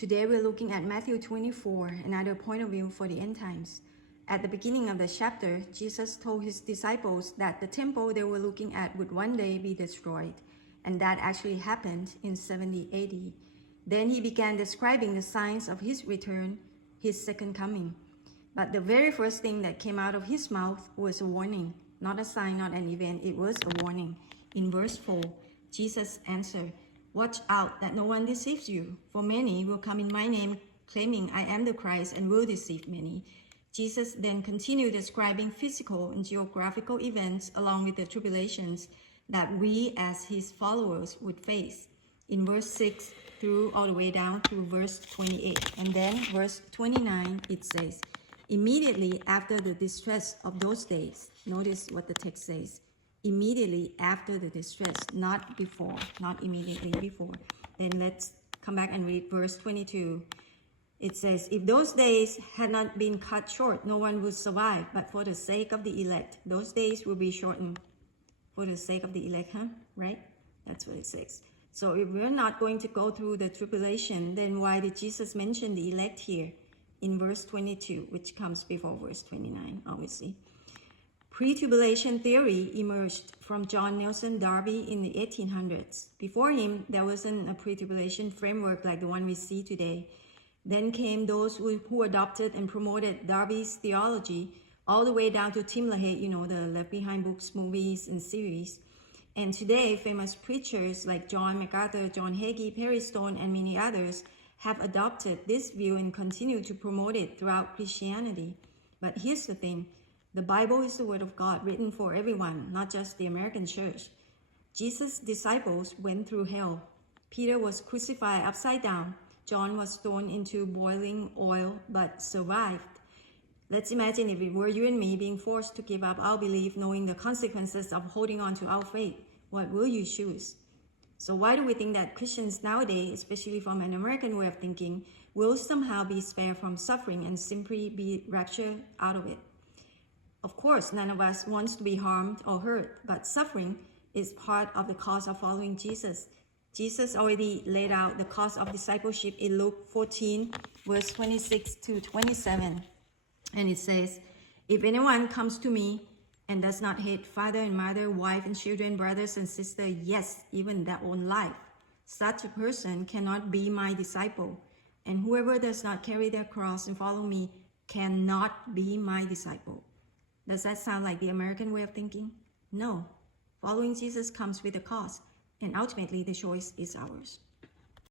Today we're looking at Matthew 24, another point of view for the end times. At the beginning of the chapter, Jesus told his disciples that the temple they were looking at would one day be destroyed, and that actually happened in 70 AD. Then he began describing the signs of his return, his second coming. But the very first thing that came out of his mouth was a warning, not a sign, not an event, it was a warning. In verse 4, Jesus answered, "Watch out that no one deceives you, for many will come in my name, claiming I am the Christ, and will deceive many." Jesus then continued describing physical and geographical events along with the tribulations that we as his followers would face. In verse 6 through all the way down to verse 28. And then verse 29, it says, "Immediately after the distress of those days," notice what the text says, immediately after the distress, not before, not immediately before. Then let's come back and read verse 22. It says, "If those days had not been cut short, no one would survive, but for the sake of the elect, those days will be shortened." For the sake of the elect, right? That's what it says. So if we're not going to go through the tribulation, then why did Jesus mention the elect here in verse 22, which comes before verse 29, obviously? Pre-tribulation theory emerged from John Nelson Darby in the 1800s. Before him, there wasn't a pre-tribulation framework like the one we see today. Then came those who adopted and promoted Darby's theology, all the way down to Tim LaHaye, the Left Behind books, movies, and series. And today, famous preachers like John MacArthur, John Hagee, Perry Stone, and many others have adopted this view and continue to promote it throughout Christianity. But here's the thing. The Bible is the Word of God written for everyone, not just the American church. Jesus' disciples went through hell. Peter was crucified upside down. John was thrown into boiling oil but survived. Let's imagine if it were you and me being forced to give up our belief, knowing the consequences of holding on to our faith. What will you choose? So why do we think that Christians nowadays, especially from an American way of thinking, will somehow be spared from suffering and simply be raptured out of it? Of course, none of us wants to be harmed or hurt, but suffering is part of the cost of following Jesus. Jesus already laid out the cost of discipleship in Luke 14, verse 26 to 27. And it says, "If anyone comes to me and does not hate father and mother, wife and children, brothers and sisters, yes, even their own life, such a person cannot be my disciple. And whoever does not carry their cross and follow me cannot be my disciple." Does that sound like the American way of thinking? No. Following Jesus comes with a cost, and ultimately the choice is ours.